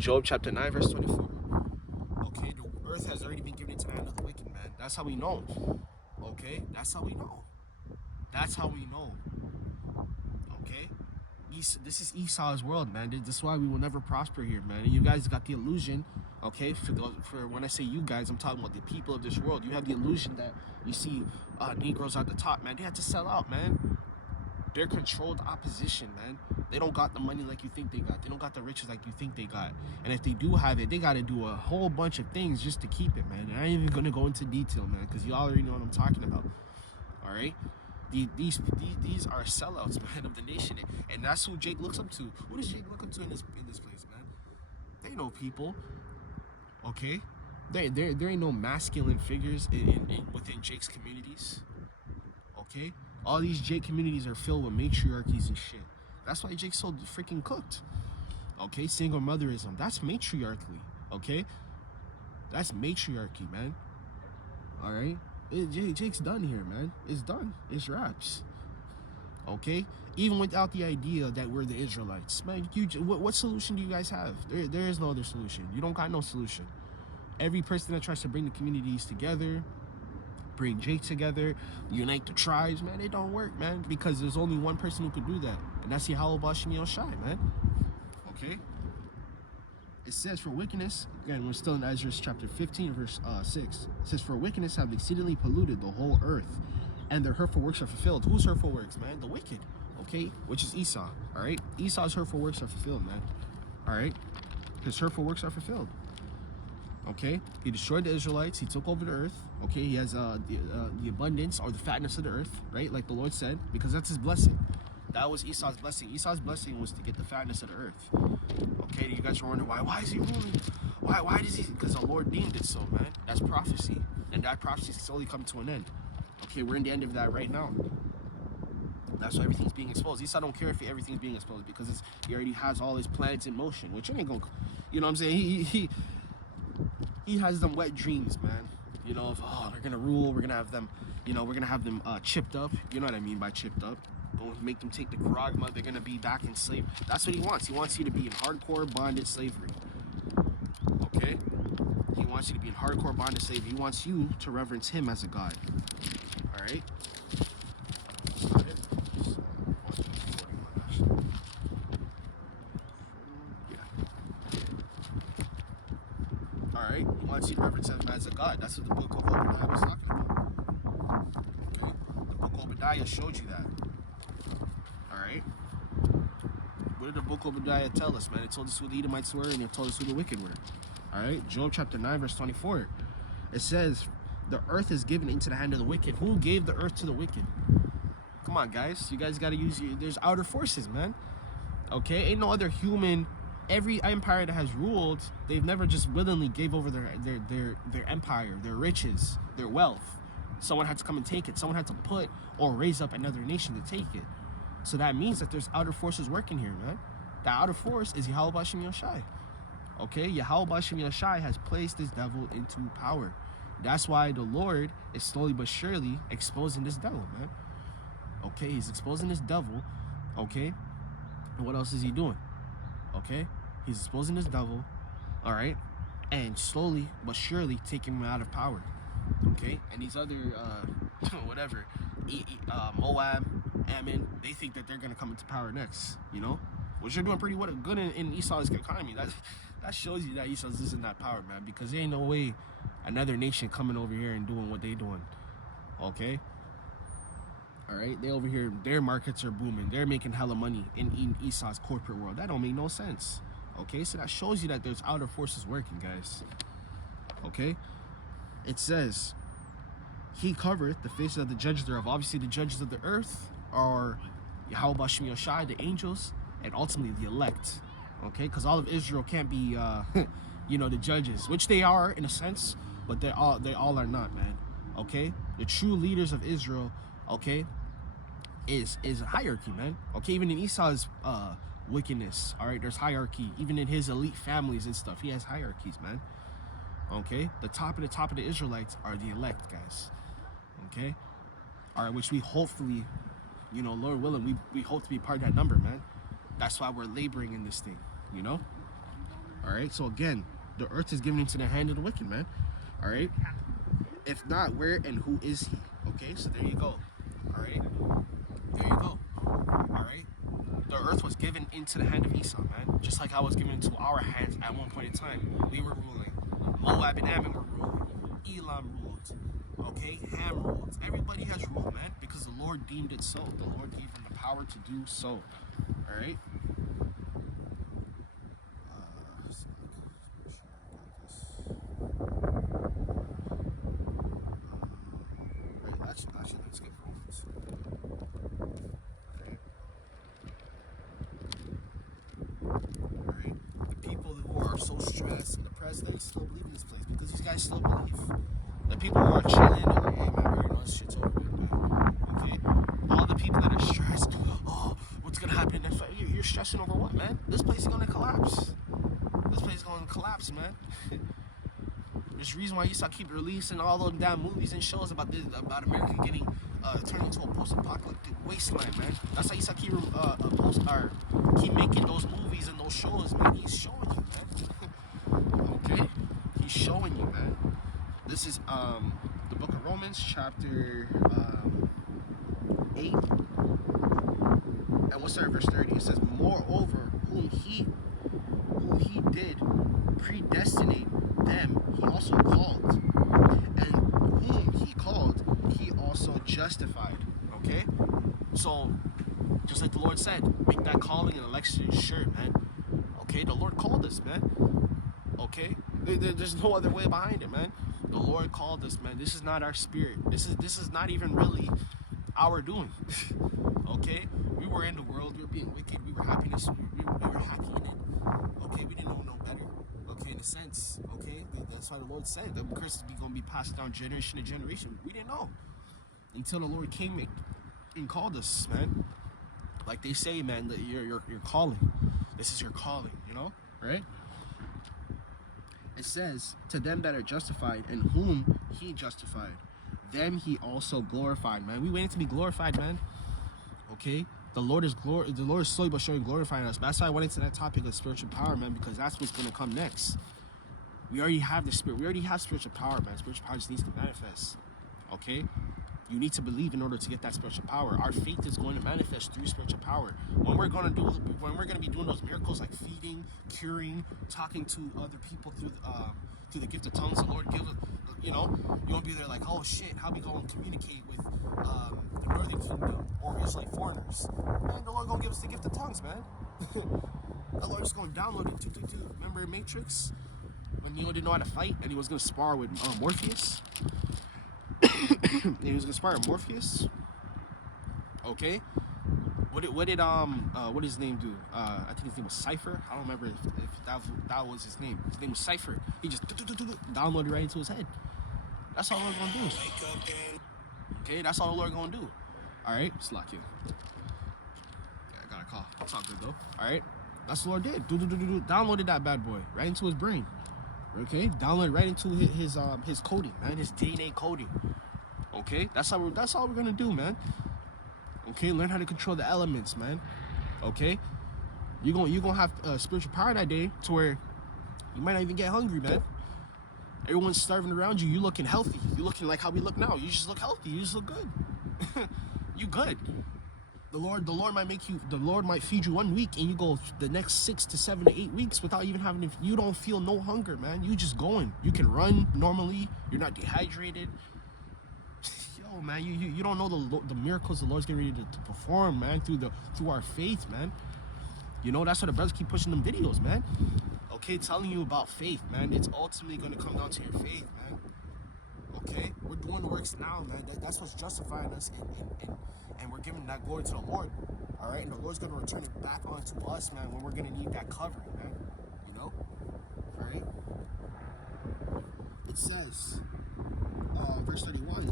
Job chapter 9, verse 24. Okay, the earth has already been given into the hand of the wicked, man. That's how we know. Okay, that's how we know. That's how we know. Okay? This is Esau's world, man. This is why we will never prosper here, man. And you guys got the illusion, okay? For when I say you guys, I'm talking about the people of this world. You have the illusion that you see Negroes at the top, man. They have to sell out, man. They're controlled opposition, man. They don't got the money like you think they got. They don't got the riches like you think they got. And if they do have it, they got to do a whole bunch of things just to keep it, man. And I ain't even going to go into detail, man, because you already know what I'm talking about. All right? These are sellouts, man, of the nation. And that's who Jake looks up to. Who does Jake look up to in this place, man? They know people. Okay? There ain't no masculine figures within Jake's communities. Okay? All these Jake communities are filled with matriarchies and shit. That's why Jake's so freaking cooked. Okay? Single motherism. That's matriarchy. Okay? That's matriarchy, man. Alright? Jake's done here, man. It's done. It's wraps. Okay? Even without the idea that we're the Israelites. Man, what solution do you guys have? There is no other solution. You don't got no solution. Every person that tries to bring the communities together, bring Jake together, unite the tribes, man, it don't work, man. Because there's only one person who could do that. And that's Yahawashi, man. Okay? It says, for wickedness, again, we're still in Ezra chapter 15, verse 6. It says, for wickedness have exceedingly polluted the whole earth, and their hurtful works are fulfilled. Whose hurtful works, man? The wicked, okay? Which is Esau, all right? Esau's hurtful works are fulfilled, man, all right? His hurtful works are fulfilled, okay? He destroyed the Israelites. He took over the earth, okay? He has the abundance or the fatness of the earth, right? Like the Lord said, because that's his blessing. That was Esau's blessing. Esau's blessing was to get the fatness of the earth. Okay, you guys are wondering why is he ruling? Why does he? Because the Lord deemed it so, man. That's prophecy. And that prophecy is slowly coming to an end. Okay, we're in the end of that right now. That's why everything's being exposed. Esau don't care if everything's being exposed because he already has all his planets in motion, which ain't gonna, you know what I'm saying? He has them wet dreams, man. You know, of, oh, they're gonna rule, we're gonna have them, you know, we're gonna have them chipped up. You know what I mean by chipped up? Don't make them take the karagma, they're gonna be back in slavery. That's what he wants. He wants you to be in hardcore bonded slavery. Okay? He wants you to be in hardcore bonded slavery. He wants you to reverence him as a god. Alright? Alright? He wants you to reverence him as a god. That's what the book of Obadiah was talking about. Okay? The book of Obadiah showed you that. Alright? What did the book of Obadiah tell us, man? It told us who the Edomites were and it told us who the wicked were. Alright? Job chapter 9, verse 24. It says, the earth is given into the hand of the wicked. Who gave the earth to the wicked? Come on, guys. You guys gotta use there's outer forces, man. Okay? Ain't no other human. Every empire that has ruled, they've never just willingly gave over their empire, their riches, their wealth. Someone had to come and take it. Someone had to put or raise up another nation to take it. So that means that there's outer forces working here, man. The outer force is Yahawashi. Okay? Yahawashi has placed this devil into power. That's why the Lord is slowly but surely exposing this devil, man. Okay? He's exposing this devil. Okay? And what else is he doing? Okay? He's exposing this devil. Alright? And slowly but surely taking him out of power. Okay? And these other, whatever, Moab, Ammon, they think that they're going to come into power next, you know? Which they're doing pretty good in Esau's economy. That shows you that Esau's losing that power, man, because there ain't no way another nation coming over here and doing what they doing, okay? All right? They over here, their markets are booming. They're making hella money in Esau's corporate world. That don't make no sense, okay? So that shows you that there's outer forces working, guys, okay? It says, he covereth the faces of the judges thereof. Obviously, the judges of the earth are Yahawashi, the angels, and ultimately the elect. Okay, because all of Israel can't be, you know, the judges, which they are in a sense, but they all are not, man. Okay, the true leaders of Israel, okay, is a hierarchy, man. Okay, even in Esau's wickedness, all right, there's hierarchy. Even in his elite families and stuff, he has hierarchies, man. Okay, the top of the Israelites are the elect, guys. Okay, all right, which we hopefully, you know, Lord willing, we hope to be part of that number, man. That's why we're laboring in this thing, you know? All right. So again, the earth is given into the hand of the wicked, man. All right. If not, where and who is he? Okay. So there you go. All right. There you go. All right. The earth was given into the hand of Esau, man. Just like I was given into our hands at one point in time. We were ruling. Moab and Ammon were ruling. Elam ruled. Okay? Ham ruled. Everybody has ruled, man. Because the Lord deemed it so. The Lord gave them the power to do so. Alright? Actually, let's get Romans. Alright? The people who are so stressed and depressed that they still believe in this place because these guys still believe. The people who are chilling, they're like, hey man, this shit's over with, man. Okay? All the people that are stressed, oh, what's gonna happen next? You're stressing over what, man? This place is gonna collapse. This place is gonna collapse, man. There's a reason why you start keep releasing all those damn movies and shows about America getting turned into a post-apocalyptic wasteland, man. That's why you start keep making those movies and those shows, man. He's showing you, man. Okay? He's showing you, man. This is the book of Romans, chapter 8. And we'll start verse 30. It says, moreover, whom he did predestinate, them he also called, and whom he called he also justified. Okay, so just like the Lord said, make that calling and election sure, man. Okay, the Lord called us, man. Okay, there's no other way behind it, man. The Lord called us, man. This is not our spirit. This is not even really our doing. Okay, we were in the world, we were being wicked, we were happiness, we were happy in it. Okay, we didn't know no better. Okay, in a sense, okay, that's why the Lord said that curses be gonna be passed down generation to generation. We didn't know until the Lord came and called us, man. Like they say, man, that your calling. This is your calling, you know, right? It says, to them that are justified, and whom he justified, them he also glorified, man. We waiting to be glorified, man. Okay, the Lord is slowly but surely glorifying us. That's why I went into that topic of spiritual power, man, because that's what's gonna come next. We already have the spirit. We already have spiritual power, man. Spiritual power just needs to manifest. Okay, you need to believe in order to get that spiritual power. Our faith is going to manifest through spiritual power. When we're gonna be doing those miracles like feeding, curing, talking to other people through the gift of tongues, the Lord gives us. You know, you won't be there like, oh shit, how we gonna communicate with the Northern Kingdom or Israelite foreigners? Man, the Lord gonna give us the gift of tongues, man. The Lord's gonna download it. Remember Matrix? When Neo didn't know how to fight and he was gonna spar with Morpheus? And he was gonna spar with Morpheus? Okay. What did his name do? I think his name was Cypher. I don't remember if that was his name. His name was Cypher. He just downloaded right into his head. That's all the Lord gonna do. Okay, that's all the Lord gonna do. Alright, slack you. Yeah, I got a call. It's all good though. Alright. That's what the Lord did. Downloaded that bad boy right into his brain. Okay? Downloaded right into his coding, man, his DNA coding. Okay? That's all we're gonna do, man. Okay, learn how to control the elements, man. Okay, you're gonna have spiritual power that day to where you might not even get hungry, man. Everyone's starving around you. You looking healthy. You looking like how we look now. You just look healthy. You just look good. You good. The Lord might feed you 1 week and you go the next 6 to 7 to 8 weeks without even having to. You don't feel no hunger, man. You just going. You can run normally. You're not dehydrated. Yo, man, you don't know the miracles the Lord's getting ready to perform, man, through our faith, man. You know, that's why the brothers keep pushing them videos, man. Okay, telling you about faith, man. It's ultimately going to come down to your faith, man. Okay, we're doing the works now, man. That's what's justifying us, and we're giving that glory to the Lord. All right, and the Lord's going to return it back onto us, man, when we're going to need that covering, man. You know, all right. It says, verse 31.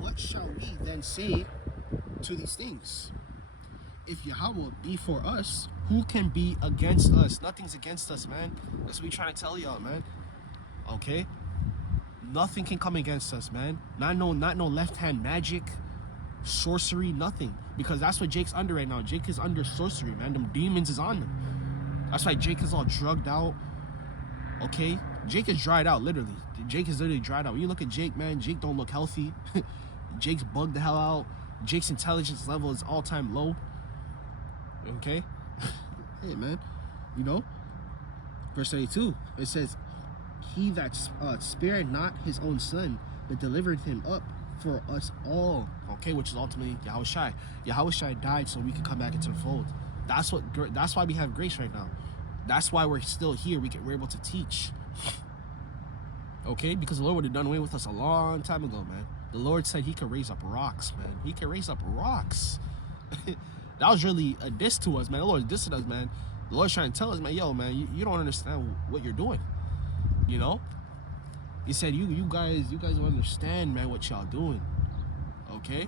What shall we then say to these things? If Yahawah be for us, who can be against us? Nothing's against us, man. That's what we trying to tell y'all, man. Okay? Nothing can come against us, man. Not no left-hand magic, sorcery, nothing. Because that's what Jake's under right now. Jake is under sorcery, man. Them demons is on him. That's why Jake is all drugged out. Okay, Jake is dried out, literally. Jake is literally dried out. When you look at Jake, man, Jake don't look healthy. Jake's bugged the hell out. Jake's intelligence level is all-time low. Okay? Hey, man, you know? Verse 32, it says, he that spared not his own son, but delivered him up for us all. Okay, which is ultimately Yahawashi. Yahawashi died so we could come back into the fold. That's why we have grace right now. That's why we're still here. We're able to teach. Okay, because the Lord would have done away with us a long time ago, man. The Lord said he could raise up rocks, man. He can raise up rocks. That was really a diss to us, man. The Lord dissed us, man. The Lord's trying to tell us, man, yo, man, you don't understand what you're doing. You know? He said, you guys don't understand, man, what y'all doing. Okay?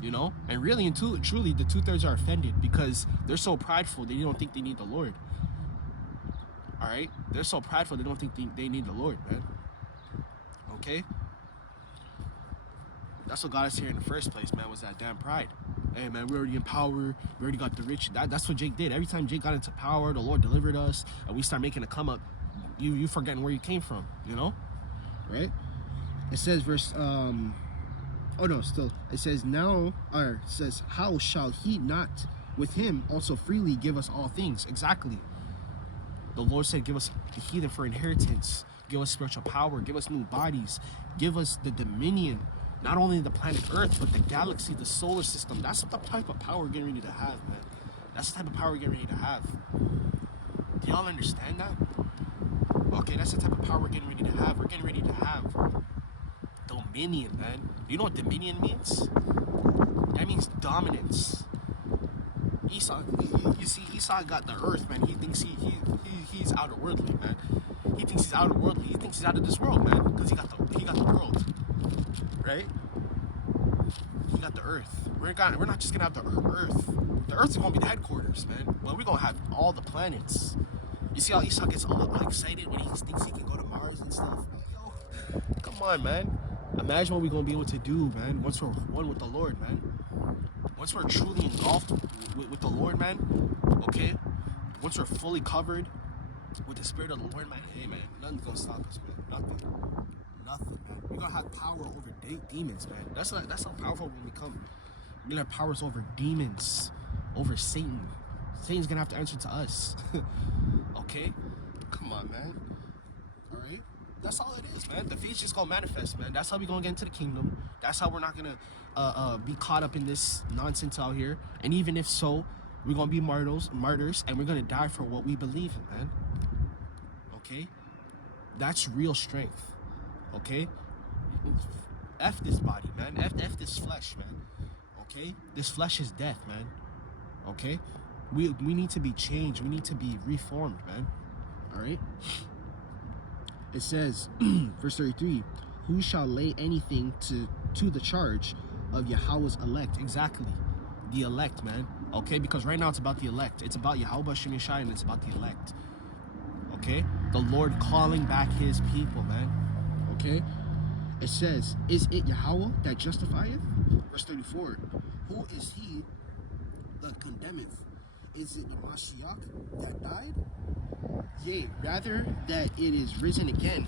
You know? And really and truly, the 2/3 are offended because they're so prideful they don't think they need the Lord. Alright? They're so prideful they don't think they need the Lord, man. Okay? That's what got us here in the first place, man, was that damn pride. Hey, man, we're already in power. We already got the rich. That's what Jake did. Every time Jake got into power, the Lord delivered us, and we start making a come up. You forgetting where you came from, you know? Right? It says it says it says, how shall he not with him also freely give us all things? Exactly. The Lord said, give us the heathen for inheritance, give us spiritual power, give us new bodies, give us the dominion, not only the planet Earth, but the galaxy, the solar system. That's the type of power we're getting ready to have, man. That's the type of power we're getting ready to have. Do y'all understand that? Okay, that's the type of power we're getting ready to have. We're getting ready to have dominion, man. You know what dominion means? That means dominance. Esau, you see, Esau got the earth, man. He thinks he's outer-worldly, man. He thinks he's outer-worldly. He thinks he's out of this world, man, because he got the world, right? He got the earth. We're not just gonna have the earth. The earth is gonna be the headquarters, man. Well, we're gonna have all the planets. You see how Esau gets all excited when he thinks he can go to Mars and stuff? Yo, come on, man. Imagine what we're going to be able to do, man, once we're one with the Lord, man. Once we're truly engulfed with the Lord, man, okay? Once we're fully covered with the Spirit of the Lord, man, hey, man, nothing's going to stop us, man. Nothing, man. We're going to have power over demons, man. That's how powerful we become. We're going to have powers over demons, over Satan. Satan's going to have to answer to us. Okay? Come on, man. Alright? That's all it is, man. The faith's just gonna manifest, man. That's how we gonna get into the kingdom. That's how we're not gonna be caught up in this nonsense out here. And even if so, we're gonna be martyrs, and we're gonna die for what we believe in, man. Okay? That's real strength. Okay? F this body, man. F this flesh, man. Okay? This flesh is death, man. Okay? We need to be changed. We need to be reformed, man. All right? It says, verse 33, who shall lay anything to the charge of Yahweh's elect? Exactly. The elect, man. Okay? Because right now it's about the elect. It's about Yahawashi and it's about the elect. Okay? The Lord calling back his people, man. Okay? It says, is it Yahawah that justifieth? Verse 34, who is he that condemneth? Is it the Mashiach that died? Yea, rather that it is risen again,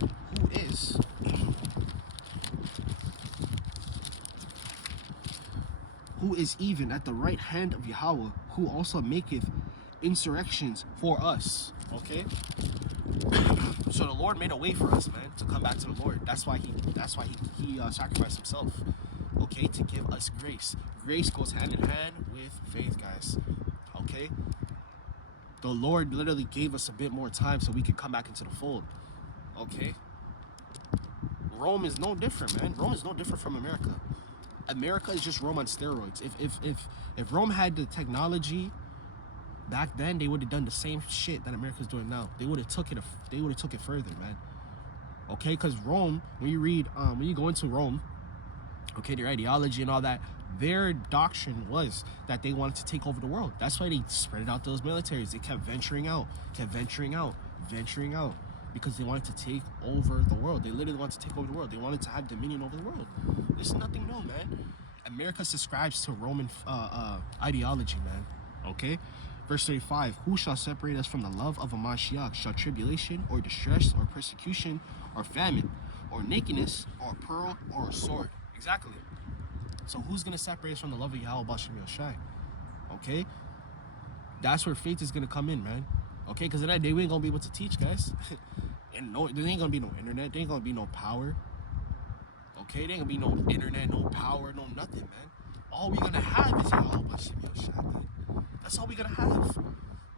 who is even at the right hand of Yahawah, who also maketh insurrections for us. Okay? So the Lord made a way for us, man, to come back to the Lord. That's why he sacrificed himself. Okay, to give us grace. Grace goes hand in hand with faith, guys. Okay? The Lord literally gave us a bit more time so we could come back into the fold. Okay? Rome is no different, man. Rome is no different from America. America is just Rome on steroids. If Rome had the technology back then, they would have done the same shit that America's doing now. They would have took it further, man. Okay? Because Rome, when you go into Rome, okay, their ideology and all that, their doctrine was that they wanted to take over the world. That's why they spread out those militaries. They kept venturing out, because they wanted to take over the world. They literally wanted to take over the world. They wanted to have dominion over the world. There's nothing new, man. America subscribes to Roman ideology, man. Okay? Verse 35, who shall separate us from the love of a Mashiach? Shall tribulation, or distress, or persecution, or famine, or nakedness, or a pearl, or a sword? Exactly. So who's going to separate us from the love of Yahawah Shem Yoshai? Okay? That's where faith is going to come in, man. Okay? Because in that day, we ain't going to be able to teach, guys. And no, there ain't going to be no internet. There ain't going to be no power. Okay? There ain't going to be no internet, no power, no nothing, man. All we're going to have is Yahawah Shem Yoshai, man. That's all we're going to have.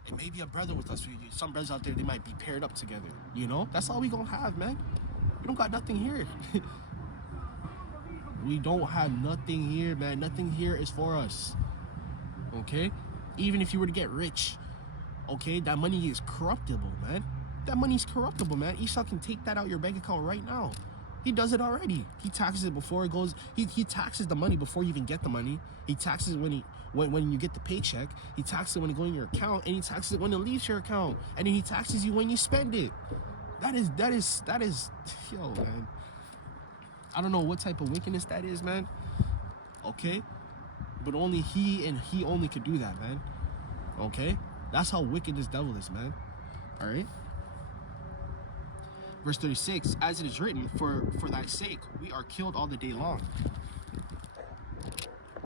And maybe a brother with us. Some brothers out there, they might be paired up together. You know? That's all we going to have, man. We don't got nothing here. We don't have nothing here, man. Nothing here is for us. Okay? Even if you were to get rich, okay, that money is corruptible, man. That money's corruptible, man. Esau can take that out your bank account right now. He does it already. He taxes it before it goes. He taxes the money before you even get the money. He taxes when you get the paycheck. He taxes it when it goes in your account, and he taxes it when it leaves your account. And then he taxes you when you spend it. That is yo, man. I don't know what type of wickedness that is, man. Okay? But only he and he only could do that, man. Okay? That's how wicked this devil is, man. Alright? Verse 36, as it is written, for thy sake we are killed all the day long.